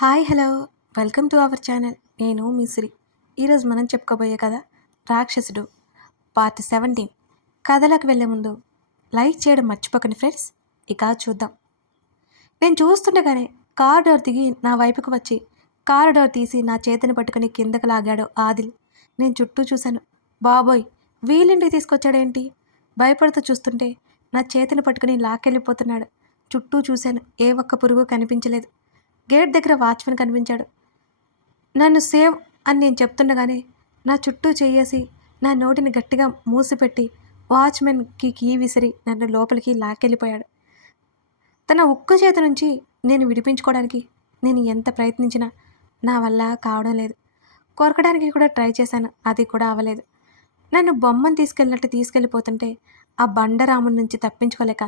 Hi hello welcome to our channel. నేను మీ శ్రీ. ఈరోజు మనం చెప్పుకోబోయే కథ రాక్షసుడు పార్ట్ 17. కథలోకి వెళ్ళే ముందు లైక్ చేయడం మర్చిపోకండి ఫ్రెండ్స్. ఇక చూద్దాం. నేను చూస్తుండగానే కార్ డోర్ దిగి నా వైపుకు వచ్చి కారు డోర్ తీసి నా చేతిని పట్టుకుని కిందకు లాగాడు ఆదిల్. నేను చుట్టూ చూశాను. బాబోయ్, వీలింటికి తీసుకొచ్చాడేంటి? భయపడుతూ చూస్తుంటే నా చేతిని పట్టుకుని లాక్కెళ్ళిపోతున్నాడు. చుట్టూ చూశాను, ఏ ఒక్క పురుగు కనిపించలేదు. గేట్ దగ్గర వాచ్మెన్ కనిపించాడు. నన్ను సేవ్ అని నేను చెప్తుండగానే నా చుట్టూ చెయ్యేసి నా నోటిని గట్టిగా మూసిపెట్టి వాచ్మెన్కి కీ విసిరి నన్ను లోపలికి లాక్కెళ్ళిపోయాడు. తన ఉక్కు చేతి నుంచి నేను విడిపించుకోవడానికి నేను ఎంత ప్రయత్నించినా నా వల్ల కావడం లేదు. కొరకడానికి కూడా ట్రై చేశాను, అది కూడా అవ్వలేదు. నన్ను బొమ్మను తీసుకెళ్ళినట్టు తీసుకెళ్ళిపోతుంటే ఆ బండరాముడి నుంచి తప్పించుకోలేక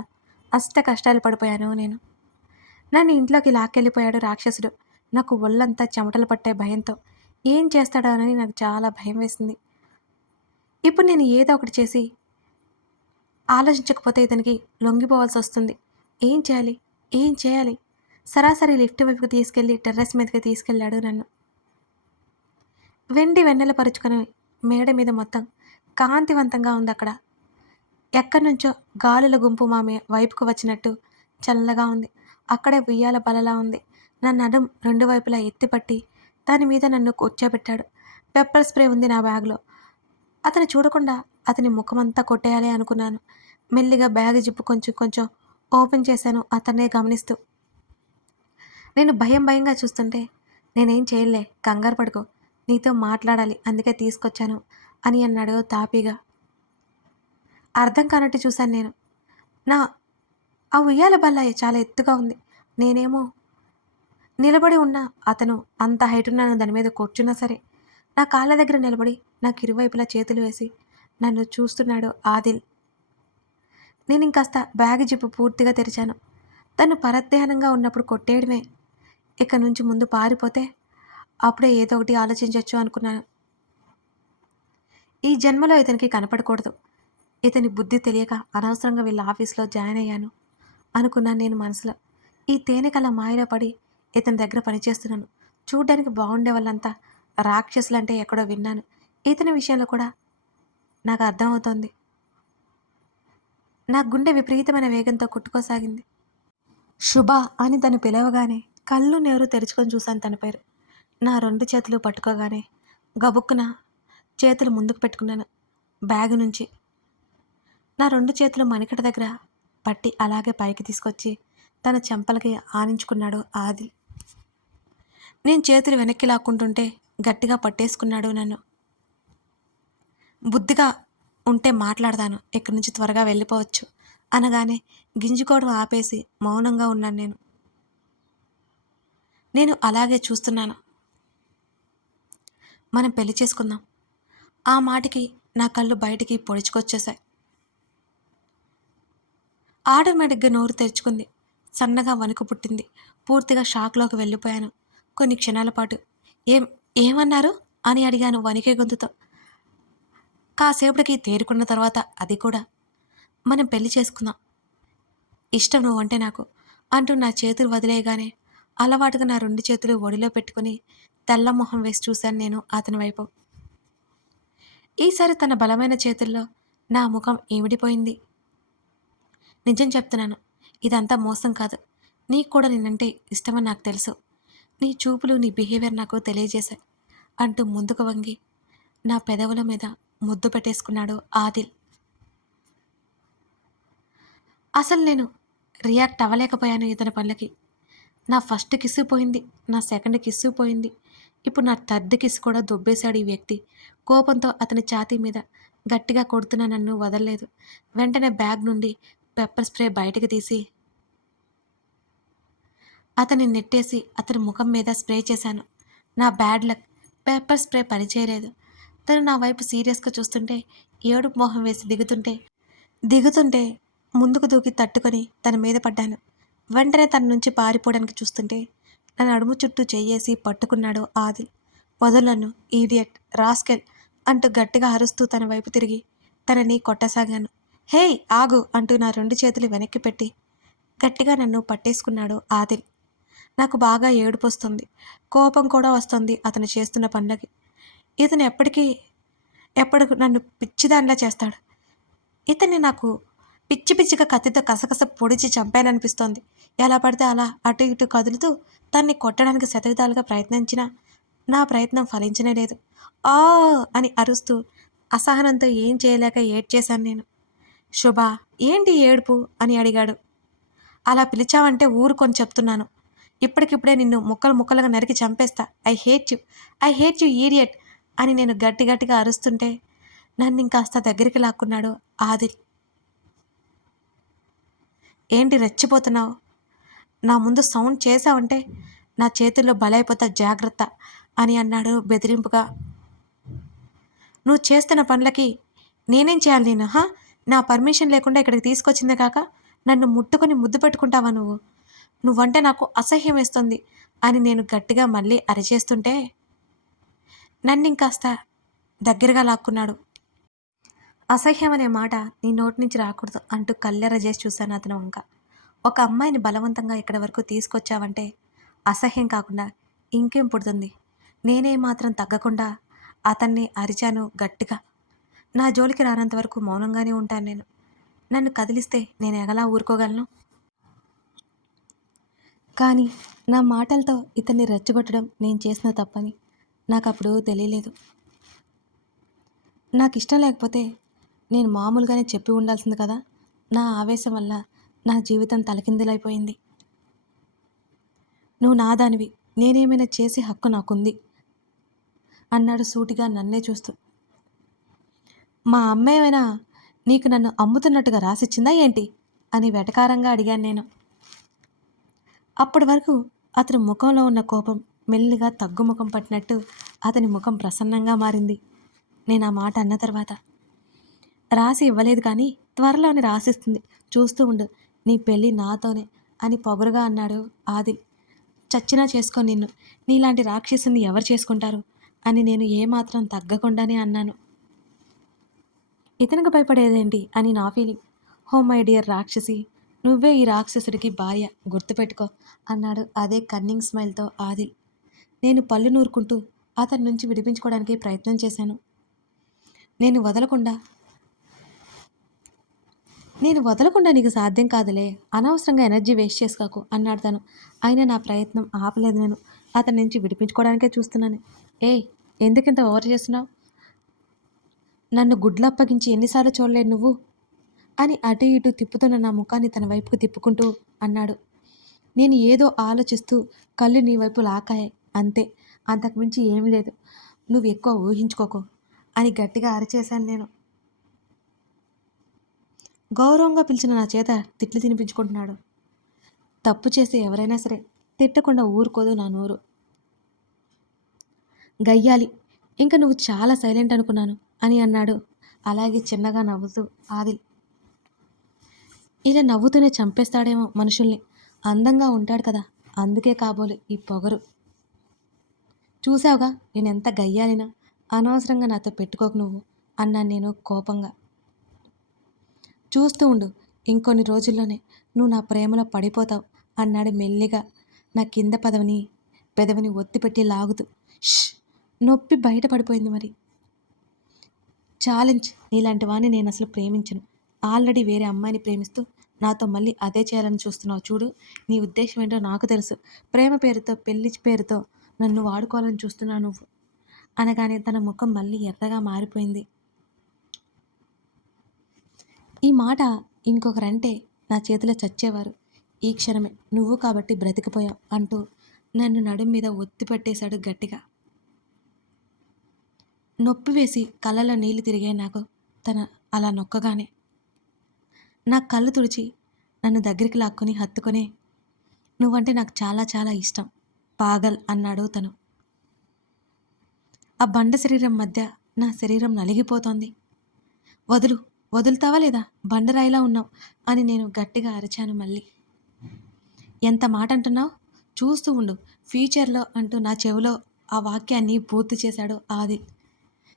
అష్ట కష్టాలు పడిపోయాను నేను. నన్ను ఇంట్లోకి లాక్కెళ్ళిపోయాడు రాక్షసుడు. నాకు ఒళ్ళంతా చెమటలు పట్టే భయంతో ఏం చేస్తాడోనని నాకు చాలా భయం వేసింది. ఇప్పుడు నేను ఏదో ఒకటి చేసి ఆలోచించకపోతే ఇతనికి లొంగిపోవాల్సి వస్తుంది. ఏం చేయాలి ఏం చేయాలి? సరాసరి లిఫ్ట్ వైపుకి తీసుకెళ్ళి టెర్రస్ మీదకి తీసుకెళ్ళాడు నన్ను. వెన్నెల పరుచుకొని మేడ మీద మొత్తం కాంతివంతంగా ఉంది. అక్కడ ఎక్కడి నుంచో గాలుల గుంపు మా వైపుకు వచ్చినట్టు చల్లగా ఉంది. అక్కడే ఉయ్యాల బలలా ఉంది. నా నడుం రెండు వైపులా ఎత్తిపట్టి దాని మీద నన్ను కూర్చోబెట్టాడు. పెప్పర్ స్ప్రే ఉంది నా బ్యాగ్లో. అతను చూడకుండా అతని ముఖమంతా కొట్టేయాలి అనుకున్నాను. మెల్లిగా బ్యాగ్ జిప్పు కొంచెం కొంచెం ఓపెన్ చేశాను, అతన్నే గమనిస్తూ. నేను భయంగా చూస్తుంటే, నేనేం చేయలే, కంగారు పడుకో, నీతో మాట్లాడాలి అందుకే తీసుకొచ్చాను అని అన్నాడు తాపీగా. అర్థం కానట్టు చూశాను నేను. ఆ ఉయ్యాల బల్ల చాలా ఎత్తుగా ఉంది. నేనేమో నిలబడి ఉన్నా. అతను అంత హైట్ ఉన్నాను, దాని మీద కూర్చున్నా సరే నా కాళ్ళ దగ్గర నిలబడి నాకు ఇరువైపులా చేతులు వేసి నన్ను చూస్తున్నాడు ఆదిల్. నేను ఇంకాస్త బ్యాగ్ జిప్పు పూర్తిగా తెరిచాను. తను పరధ్యానంగా ఉన్నప్పుడు కొట్టేయడమే. ఇక నుంచి ముందు పారిపోతే అప్పుడే ఏదో ఒకటి ఆలోచించవచ్చు అనుకున్నాను. ఈ జన్మలో ఇతనికి కనపడకూడదు. ఇతని బుద్ధి తెలియక అనవసరంగా వీళ్ళ ఆఫీస్లో జాయిన్ అయ్యాను అనుకున్నాను నేను మనసులో. ఈ తేనెకల మాయలో పడి ఇతని దగ్గర పనిచేస్తున్నాను. చూడ్డానికి బాగుండే వాళ్ళంతా రాక్షసులంటే ఎక్కడో విన్నాను. ఇతని విషయంలో కూడా నాకు అర్థమవుతోంది. నా గుండె విపరీతమైన వేగంతో కొట్టుకోసాగింది. శుభ అని తను పిలవగానే కళ్ళు నేరు తెరుచుకొని చూశాను తన పేరు. నా రెండు చేతులు పట్టుకోగానే గబుక్కున చేతులు ముందుకు పెట్టుకున్నాను. బ్యాగు నుంచి నా రెండు చేతులు మణికట దగ్గర పట్టి అలాగే పైకి తీసుకొచ్చి తన చెంపలకి ఆనించుకున్నాడు ఆది. నేను చేతులు వెనక్కి లాక్కుంటుంటే గట్టిగా పట్టేసుకున్నాడు నన్ను. బుద్ధిగా ఉంటే మాట్లాడతాను, ఇక్కడి నుంచి త్వరగా వెళ్ళిపోవచ్చు అనగానే గింజుకోవడం ఆపేసి మౌనంగా ఉన్నాను నేను అలాగే చూస్తున్నాను. మనం పెళ్లి చేసుకుందాం. ఆ మాటకి నా కళ్ళు బయటికి పొడుచుకొచ్చేశాయి. ఆటోమేటిక్గా నోరు తెరుచుకుంది. సన్నగా వణుకు పుట్టింది. పూర్తిగా షాక్లోకి వెళ్ళిపోయాను. కొన్ని క్షణాల పాటు ఏమన్నారు అని అడిగాను వణికే గొంతుతో. కాసేపటికి తేరుకున్న తర్వాత అది కూడా, మనం పెళ్లి చేసుకుందాం, ఇష్టం నువ్వంటే నాకు అంటూ నా చేతులు వదిలేయగానే అలవాటుగా నా రెండు చేతులు ఒడిలో పెట్టుకుని తెల్ల మొహం వేసి చూశాను నేను అతని వైపు. ఈసారి తన బలమైన చేతుల్లో నా ముఖం ఈమిడిపోయింది. నిజం చెప్తున్నాను, ఇదంతా మోసం కాదు. నీకు కూడా నేనంటే ఇష్టమని నాకు తెలుసు. నీ చూపులు, నీ బిహేవియర్ నాకు తెలియజేశాయి అంటూ ముందుకు వంగి నా పెదవుల మీద ముద్దు పెట్టేసుకున్నాడు ఆదిల్. అసలు నేను రియాక్ట్ అవ్వలేకపోయాను ఇతని పనులకి. నా ఫస్ట్ కిస్సు పోయింది, నా సెకండ్ కిస్సు పోయింది, ఇప్పుడు నా థర్డ్ కిస్ కూడా దొబ్బేశాడు ఈ వ్యక్తి. కోపంతో అతని ఛాతీ మీద గట్టిగా కొడుతున్నా నన్ను వదలలేదు. వెంటనే బ్యాగ్ నుండి పెప్పర్ స్ప్రే బయటకు తీసి అతన్ని నెట్టేసి అతని ముఖం మీద స్ప్రే చేశాను. నా బ్యాడ్ లక్, పెప్పర్ స్ప్రే పనిచేయలేదు. తను నా వైపు సీరియస్గా చూస్తుంటే ఏడుపు మొహం వేసి దిగుతుంటే ముందుకు దూకి తట్టుకొని తన మీద పడ్డాను. వెంటనే తన నుంచి పారిపోవడానికి చూస్తుంటే నా నడుము చుట్టూ చెయ్యేసి పట్టుకున్నాడు ఆది. వదలను, ఈడియట్, రాస్కెల్ అంటూ గట్టిగా అరుస్తూ తన వైపు తిరిగి తనని కొట్టసాగాను. హేయ్ ఆగు అంటూ నా రెండు చేతులు వెనక్కి పెట్టి గట్టిగా నన్ను పట్టేసుకున్నాడు ఆదిల్. నాకు బాగా ఏడుపొస్తుంది. కోపం కూడా వస్తుంది అతను చేస్తున్న పనులకి. ఇతను ఎప్పటికి నన్ను పిచ్చిదానిలా చేస్తాడు. ఇతన్ని నాకు పిచ్చి పిచ్చిగా కత్తితో కసకస పొడిచి చంపేయాలనిపిస్తోంది. ఎలా పడితే అలా అటు ఇటు కదులుతూ తన్ని కొట్టడానికి శతవిధాలుగా ప్రయత్నించినా నా ప్రయత్నం ఫలించనే లేదు. ఆ అని అరుస్తూ అసహనంతో ఏం చేయలేక ఏడ్చేశాను నేను. శుభ, ఏంటి ఏడుపు అని అడిగాడు. అలా పిలిచావంటే ఊరుకొని చెప్తున్నాను. ఇప్పటికిప్పుడే నిన్ను ముక్కలు ముక్కలుగా నరికి చంపేస్తా. ఐ హేట్ యు ఈడియట్ అని నేను గట్టి గట్టిగా అరుస్తుంటే నన్నింకాస్త దగ్గరికి లాక్కున్నాడు ఆదిల్. ఏంటి రెచ్చిపోతున్నావు? నా ముందు సౌండ్ చేశావంటే నా చేతుల్లో బలైపోతా జాగ్రత్త అని అన్నాడు బెదిరింపుగా. నువ్వు చేస్తున్న పనులకి నేనేం చేయాలి నేను? నా పర్మిషన్ లేకుండా ఇక్కడికి తీసుకొచ్చిందే కాక నన్ను ముట్టుకొని ముద్దు పెట్టుకుంటావా నువ్వు? నువ్వంటే నాకు అసహ్యం వేస్తుంది అని నేను గట్టిగా మళ్ళీ అరిచేస్తుంటే నన్నింకాస్త దగ్గరగా లాక్కున్నాడు. అసహ్యం అనే మాట నీ నోటి నుంచి రాకూడదు అంటూ కళ్ళెర్ర చేసి చూశాను అతను వంక. ఒక అమ్మాయిని బలవంతంగా ఇక్కడి వరకు తీసుకొచ్చావంటే అసహ్యం కాకుండా ఇంకేం పుడుతుంది? నేనే మాత్రం తగ్గకుండా అతన్ని అరిచాను గట్టిగా. నా జోలికి రానంత వరకు మౌనంగానే ఉంటాను నేను. నన్ను కదిలిస్తే నేను ఎగలా ఊరుకోగలను? కానీ నా మాటలతో ఇతన్ని రెచ్చగొట్టడం నేను చేసిన తప్పని నాకప్పుడు తెలియలేదు. నాకు ఇష్టం లేకపోతే నేను మామూలుగానే చెప్పి ఉండాల్సింది కదా. నా ఆవేశం వల్ల నా జీవితం తలకిందులైపోయింది. నువ్వు నాదానివి, నేనేమైనా చేసే హక్కు నాకుంది అన్నాడు సూటిగా నన్నే చూస్తూ. మా అమ్మ ఏమైనా నీకు నన్ను అమ్ముతున్నట్టుగా రాసిచ్చిందా ఏంటి అని వెటకారంగా అడిగాను నేను. అప్పటి వరకు అతని ముఖంలో ఉన్న కోపం మెల్లిగా తగ్గుముఖం పట్టినట్టు అతని ముఖం ప్రసన్నంగా మారింది నేను ఆ మాట అన్న తర్వాత. రాసి ఇవ్వలేదు కానీ త్వరలోనే రాసిస్తుంది, చూస్తూ ఉండు, నీ పెళ్ళి నాతోనే అని పొగరుగా అన్నాడు ఆదిల్. చచ్చినా చేసుకో నిన్ను, నీలాంటి రాక్షసుని ఎవరు చేసుకుంటారు అని నేను ఏమాత్రం తగ్గకుండానే అన్నాను. ఇతనికి భయపడేదేంటి అని నా ఫీలింగ్. హో మై డియర్ రాక్షసి, నువ్వే ఈ రాక్షసుడికి భార్య, గుర్తుపెట్టుకో అన్నాడు అదే కన్నింగ్ స్మైల్తో ఆదిల్. నేను పళ్ళు నూరుకుంటూ అతని నుంచి విడిపించుకోవడానికి ప్రయత్నం చేశాను. నేను వదలకుండా నీకు సాధ్యం కాదులే, అనవసరంగా ఎనర్జీ వేస్ట్ చేసుకోకు అన్నాడు తను. అయినా నా ప్రయత్నం ఆపలేదు నేను. అతని నుంచి విడిపించుకోవడానికే చూస్తున్నాను. ఏయ్, ఎందుకింత ఓవర్ చేస్తున్నావు? నన్ను గుడ్లు అప్పగించి ఎన్నిసార్లు చూడలేదు నువ్వు అని అటు ఇటు తిప్పుతున్న నా ముఖాన్ని తన వైపుకు తిప్పుకుంటూ అన్నాడు. నేను ఏదో ఆలోచిస్తూ కళ్ళు నీ వైపు లాకాయే అంతే, అంతకుమించి ఏం లేదు, నువ్వు ఎక్కువ ఊహించుకోకు అని గట్టిగా అరిచేశాను నేను. గౌరవంగా పిలిచిన నా చేత తిట్లు తినిపించుకుంటున్నాడు. తప్పు చేసి ఎవరైనా సరే తిట్టకుండా ఊరుకోదు నా నోరు. గయ్యాలి, ఇంకా నువ్వు చాలా సైలెంట్ అనుకున్నాను అని అన్నాడు అలాగే చిన్నగా నవ్వుతూ ఆదిల్. ఇలా నవ్వుతూనే చంపేస్తాడేమో మనుషుల్ని, అందంగా ఉంటాడు కదా, అందుకే కాబోలు ఈ పొగరు. చూసావుగా నేనెంత గయ్యాలినా, అనవసరంగా నాతో పెట్టుకోకు నువ్వు అన్నాను నేను కోపంగా. చూస్తూ ఉండు, ఇంకొన్ని రోజుల్లోనే నువ్వు నా ప్రేమలో పడిపోతావు అన్నాడు మెల్లిగా నా కింద పెదవిని ఒత్తిపెట్టి లాగుతూ. నొప్పి బయట పడిపోయింది మరి. ఛాలెంజ్, నీలాంటి వాడిని నేను అసలు ప్రేమించను. ఆల్రెడీ వేరే అమ్మాయిని ప్రేమిస్తూ నాతో మళ్ళీ అదే చేయాలని చూస్తున్నావు చూడు. నీ ఉద్దేశం ఏంటో నాకు తెలుసు. ప్రేమ పేరుతో, పెళ్లి పేరుతో నన్ను వాడుకోవాలని చూస్తున్నావు నువ్వు అనగానే తన ముఖం మళ్ళీ ఎర్రగా మారిపోయింది. ఈ మాట ఇంకొకరంటే నా చేతిలో చచ్చేవారు. ఈ క్షణమే నువ్వు కాబట్టి బ్రతికిపోయావు అంటూ నన్ను నడుం మీద ఒత్తి పెట్టేశాడు గట్టిగా. నొప్పి వేసి కళ్ళలో నీళ్లు తిరిగాయి నాకు తన అలా నొక్కగానే. నా కళ్ళు తుడిచి నన్ను దగ్గరికి లాక్కొని హత్తుకొని, నువ్వంటే నాకు చాలా చాలా ఇష్టం పాగల్ అన్నాడు తను. ఆ బండ శరీరం మధ్య నా శరీరం నలిగిపోతోంది. వదులుతావా లేదా, బండరాయిలా ఉన్నావు అని నేను గట్టిగా అరిచాను మళ్ళీ. ఎంత మాట అంటున్నావు, చూస్తూ ఉండు ఫ్యూచర్లో అంటూ నా చెవిలో ఆ వాక్యాన్ని పూర్తి చేశాడు ఆదిల్.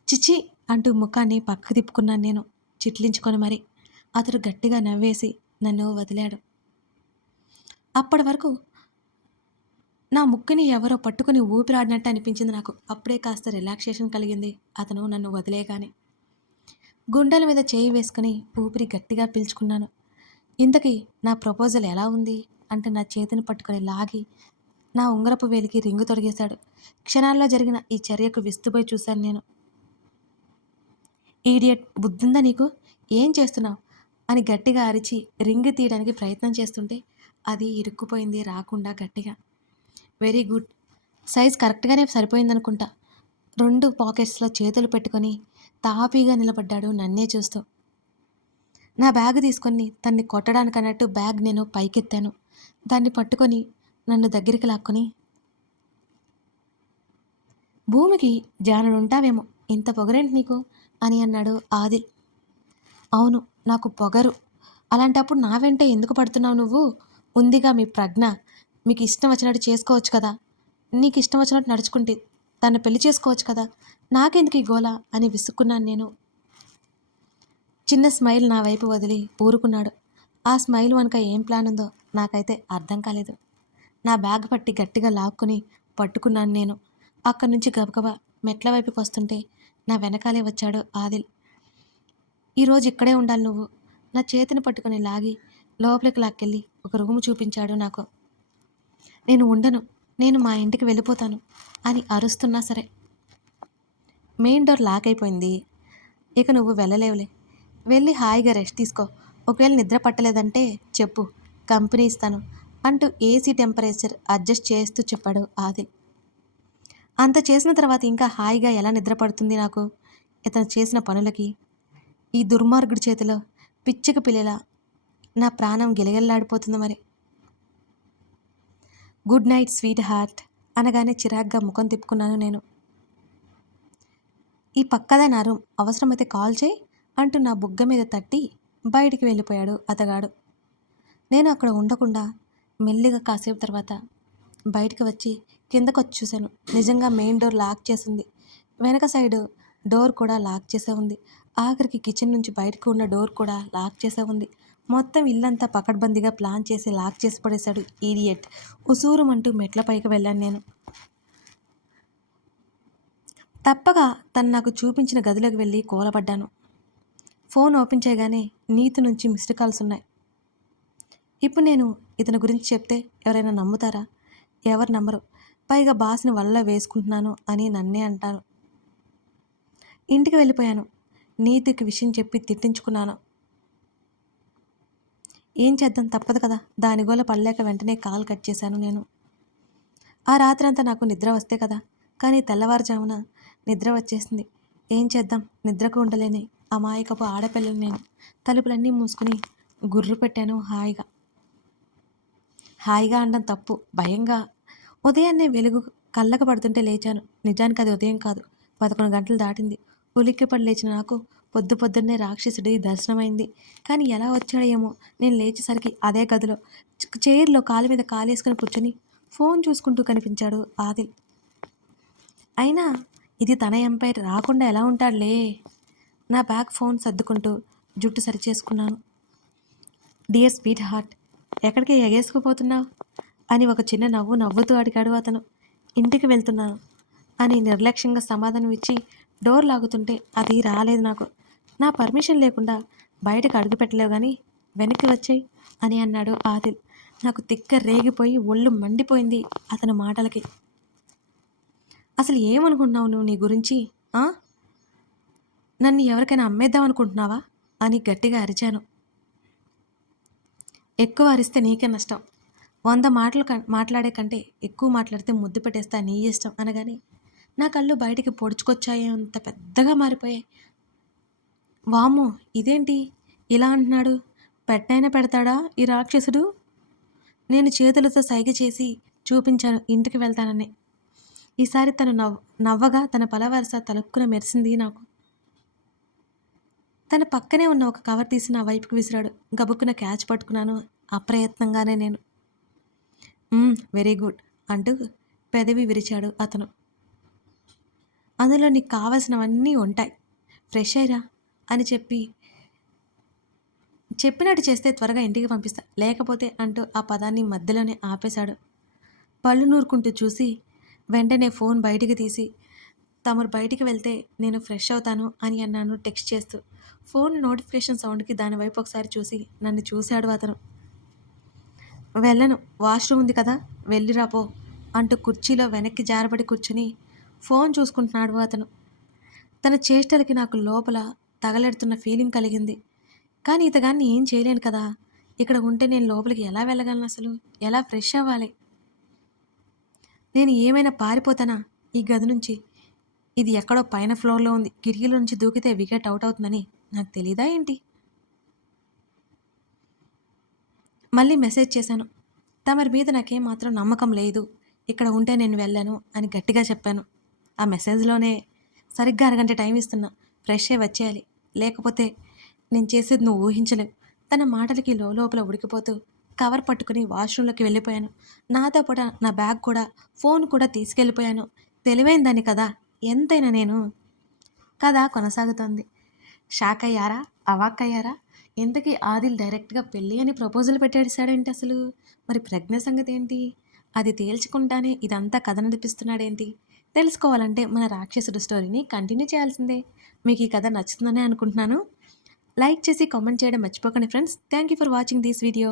చిచి అంటూ ముఖాన్ని పక్కకు తిప్పుకున్నాను నేను చిట్లించుకొని మరి. అతడు గట్టిగా నవ్వేసి నన్ను వదిలాడు. అప్పటి వరకు నా ముక్కుని ఎవరో పట్టుకుని ఊపిరాడినట్టు అనిపించింది నాకు. అప్పుడే కాస్త రిలాక్సేషన్ కలిగింది అతను నన్ను వదిలేయగానే. గుండెల మీద చేయి వేసుకుని ఊపిరి గట్టిగా పీల్చుకున్నాను. ఇంతకీ నా ప్రపోజల్ ఎలా ఉంది అంటే నా చేతిని పట్టుకొని లాగి నా ఉంగరపు వేలికి రింగు తొడిగేశాడు. క్షణాల్లో జరిగిన ఈ చర్యకు విస్తుపోయి చూశాను నేను. ఈడియట్, బుద్ధుందా నీకు? ఏం చేస్తున్నావు అని గట్టిగా అరిచి రింగు తీయడానికి ప్రయత్నం చేస్తుంటే అది ఇరుక్కుపోయింది రాకుండా గట్టిగా. వెరీ గుడ్, సైజ్ కరెక్ట్గానే సరిపోయిందనుకుంటా. 2 పాకెట్స్లో చేతులు పెట్టుకొని తాపీగా నిలబడ్డాడు నన్నే చూస్తూ. నా బ్యాగ్ తీసుకొని తన్ని కొట్టడానికన్నట్టు బ్యాగ్ నేను పైకెత్తాను. దాన్ని పట్టుకొని నన్ను దగ్గరికి లాక్కొని, భూమికి జానుడుంటావేమో, ఇంత పొగరేంటి నీకు అని అన్నాడు ఆదిల్. అవును, నాకు పొగరు. అలాంటప్పుడు నా వెంటే ఎందుకు పడుతున్నావు నువ్వు? ఉందిగా మీ ప్రజ్ఞ, మీకు ఇష్టం వచ్చినట్టు చేసుకోవచ్చు కదా. నీకు ఇష్టం వచ్చినట్టు నడుచుకుంటే తను పెళ్లి చేసుకోవచ్చు కదా, నాకెందుకు ఈ గోల అని విసుక్కున్నాను నేను. చిన్న స్మైల్ నా వైపు వదిలి ఊరుకున్నాడు. ఆ స్మైల్ వెనుక ఏం ప్లాన్ ఉందో నాకైతే అర్థం కాలేదు. నా బ్యాగ్ పట్టి గట్టిగా లాక్కుని పట్టుకున్నాను నేను. అక్కడి నుంచి గబగబా మెట్ల వైపుకి వస్తుంటే నా వెనకాలే వచ్చాడు ఆదిల్. ఈరోజు ఇక్కడే ఉండాలి నువ్వు, నా చేతిని పట్టుకొని లాగి లోపలికి లాక్కెళ్ళి ఒక రూమ్ చూపించాడు నాకు. నేను ఉండను, నేను మా ఇంటికి వెళ్ళిపోతాను అని అరుస్తున్నా సరే. మెయిన్ డోర్ లాక్ అయిపోయింది, ఇక నువ్వు వెళ్ళలేవులే, వెళ్ళి హాయిగా రెస్ట్ తీసుకో, ఒకవేళ నిద్ర పట్టలేదంటే చెప్పు, కంపెనీ ఇస్తాను అంటూ ఏసీ టెంపరేచర్ అడ్జస్ట్ చేస్తూ చెప్పాడు ఆదిల్. అంత చేసిన తర్వాత ఇంకా హాయిగా ఎలా నిద్ర పడుతుంది నాకు ఇతను చేసిన పనులకి? ఈ దుర్మార్గుడి చేతిలో పిచ్చిక పిల్లలా నా ప్రాణం గిలగిల్లాడిపోతుంది మరి. గుడ్ నైట్ స్వీట్ హార్ట్ అనగానే చిరాగ్గా ముఖం తిప్పుకున్నాను నేను. ఈ పక్కదే నా రూమ్, అవసరమైతే కాల్ చేయి అంటూ నా బుగ్గ మీద తట్టి బయటికి వెళ్ళిపోయాడు అతగాడు. నేను అక్కడ ఉండకుండా మెల్లిగా కాసేపు తర్వాత బయటికి వచ్చి కిందకొచ్చి చూశాను. నిజంగా మెయిన్ డోర్ లాక్ చేసింది, వెనక సైడ్ డోర్ కూడా లాక్ చేసే ఉంది. ఆఖరికి కిచెన్ నుంచి బయటకు ఉన్న డోర్ కూడా లాక్ చేసే ఉంది. మొత్తం ఇల్లంతా పకడ్బందీగా ప్లాన్ చేసి లాక్ చేసి పడేశాడు ఈడియట్. ఉసూరుమంటూ మెట్ల పైకి వెళ్ళాను నేను. తప్పగా తను నాకు చూపించిన గదిలోకి వెళ్ళి కూలబడ్డాను. ఫోన్ ఓపెన్ చేయగానే నీతు నుంచి మిస్డ్ కాల్స్ ఉన్నాయి. ఇప్పుడు నేను ఇతని గురించి చెప్తే ఎవరైనా నమ్ముతారా? ఎవరు నమ్మరు. పైగా బాస్ని వల్ల వేసుకుంటున్నాను అని నన్నే అంటారు. ఇంటికి వెళ్ళిపోయాను. నీతికి విషయం చెప్పి తిట్టించుకున్నాను. ఏం చేద్దాం, తప్పదు కదా. దాని గోల పడలేక వెంటనే కాల్ కట్ చేశాను నేను. ఆ రాత్రంతా నాకు నిద్ర వస్తే కదా, కానీ తెల్లవారుజామున నిద్ర వచ్చేసింది. ఏం చేద్దాం, నిద్రకు ఉండలేని అమాయకపు ఆడపిల్లని నేను. తలుపులన్నీ మూసుకుని గుర్రు పెట్టాను హాయిగా. హాయిగా అనడం తప్పు, భయంగా. ఉదయాన్నే వెలుగు కళ్ళకు పడుతుంటే లేచాను. నిజానికి అది ఉదయం కాదు, 11 గంటలు దాటింది. ఉలిక్కిపడి లేచిన నాకు పొద్దున్నే రాక్షసుడి దర్శనమైంది. కానీ ఎలా వచ్చాడో ఏమో. నేను లేచేసరికి అదే గదిలో చైర్లో కాలు మీద కాలేసుకుని కూర్చొని ఫోన్ చూసుకుంటూ కనిపించాడు ఆదిల్. అయినా ఇది తన ఎంపైర్, రాకుండా ఎలా ఉంటాడులే. నా బ్యాగ్ ఫోన్ సర్దుకుంటూ జుట్టు సరిచేసుకున్నాను. డియర్ స్వీట్ హార్ట్, ఎక్కడికి ఎగేసుకుపోతున్నావు అని ఒక చిన్న నవ్వు నవ్వుతూ అడిగాడు అతను. ఇంటికి వెళ్తున్నాను అని నిర్లక్ష్యంగా సమాధానం ఇచ్చి డోర్ లాగుతుంటే అది రాలేదు నాకు. నా పర్మిషన్ లేకుండా బయటకు అడుగు పెట్టలేవు కానీ వెనక్కి వచ్చాయి అని అన్నాడు ఆదిల్. నాకు తిక్క రేగిపోయి ఒళ్ళు మండిపోయింది అతని మాటలకి. అసలు ఏమనుకుంటున్నావు నువ్వు నీ గురించి? నన్ను ఎవరికైనా అమ్మేద్దాం అనుకుంటున్నావా అని గట్టిగా అరిచాను. ఎక్కువ అరిస్తే నీకే నష్టం. 100 మాటలు మాట్లాడే కంటే ఎక్కువ మాట్లాడితే ముద్దు పెట్టేస్తా, నీ ఇష్టం అనగానే నా కళ్ళు బయటికి పొడుచుకొచ్చాయి, అంత పెద్దగా మారిపోయాయి. వామ్మో, ఇదేంటి ఇలా అంటున్నాడు? పెట్టైనా పెడతాడా ఈ రాక్షసుడు? నేను చేతులతో సైగ చేసి చూపించాను ఇంటికి వెళ్తానని. ఈసారి తను నవ్వగా తన పలవరస తలుక్కున మెరిసింది నాకు. తన పక్కనే ఉన్న ఒక కవర్ తీసి నా వైపుకి విసిరాడు. గబుక్కున క్యాచ్ పట్టుకున్నాను అప్రయత్నంగానే నేను. వెరీ గుడ్ అంటూ పెదవి విరిచాడు అతను. అందులో నీకు కావాల్సినవన్నీ ఉంటాయి, ఫ్రెష్ అయ్యరా అని చెప్పినట్టు చేస్తే త్వరగా ఇంటికి పంపిస్తా, లేకపోతే అంటూ ఆ పదాన్ని మధ్యలోనే ఆపేశాడు. పళ్ళు నూరుకుంటూ చూసి వెంటనే ఫోన్ బయటికి తీసి తమరు బయటికి వెళ్తే నేను ఫ్రెష్ అవుతాను అని అన్నాను టెక్స్ట్ చేస్తూ. ఫోన్ నోటిఫికేషన్ సౌండ్కి దాని వైపు ఒకసారి చూసి నన్ను చూశాడు అతను. వెళ్ళను, వాష్రూమ్ ఉంది కదా, వెళ్ళిరా పో అంటూ కుర్చీలో వెనక్కి జారబడి కూర్చుని ఫోన్ చూసుకుంటున్నాడు అతను. తన చేష్టలకి నాకు లోపల తగలెడుతున్న ఫీలింగ్ కలిగింది. కానీ ఇతగాన్ని ఏం చేయలేను కదా. ఇక్కడ ఉంటే నేను లోపలికి ఎలా వెళ్ళగలను అసలు? ఎలా ఫ్రెష్ అవ్వాలి? నేను ఏమైనా పారిపోతానా ఈ గది నుంచి? ఇది ఎక్కడో పైన ఫ్లోర్‌లో ఉంది. కిటికీల నుంచి దూకితే వికెట్ ఔట్ అవుతుందని నాకు తెలీదా ఏంటి? మళ్ళీ మెసేజ్ చేశాను. తమరి మీద నాకేం మాత్రం నమ్మకం లేదు. ఇక్కడ ఉంటే నేను వెళ్ళను అని గట్టిగా చెప్పాను. ఆ మెసేజ్‌లోనే సరిగ్గా అరగంట టైం ఇస్తున్నా. ఫ్రెష్ అయ్యి వచ్చేయాలి. లేకపోతే నేను చేసేది నువ్వు ఊహించలేవు. తన మాటలకి లోలోపల ఉడికిపోతూ కవర్ పట్టుకుని వాష్‌రూమ్‌లోకి వెళ్ళిపోయాను. నాతో పాటు నా బ్యాగ్ కూడా, ఫోన్ కూడా తీసుకెళ్ళిపోయాను. తెలివైన దాన్ని కదా! ఎంతైనా నేను. కథ కొనసాగుతోంది. షాక్ అయ్యారా? అవాక్కయ్యారా? ఇంతకీ ఆదిల్ డైరెక్ట్‌గా పెళ్లి అని ప్రపోజల్ పెట్టేసాడేంటి అసలు? మరి ప్రజ్ఞ సంగతేంటి? అది తేల్చకుండానే ఇదంతా కథ నడిపిస్తున్నాడేంటి? తెలుసుకోవాలంటే మన రాక్షసుడు స్టోరీని కంటిన్యూ చేయాల్సిందే. మీకు ఈ కథ నచ్చుతుందనే అనుకుంటున్నాను. లైక్ చేసి కామెంట్ చేయడం మర్చిపోకండి friends. Thank you for watching this video.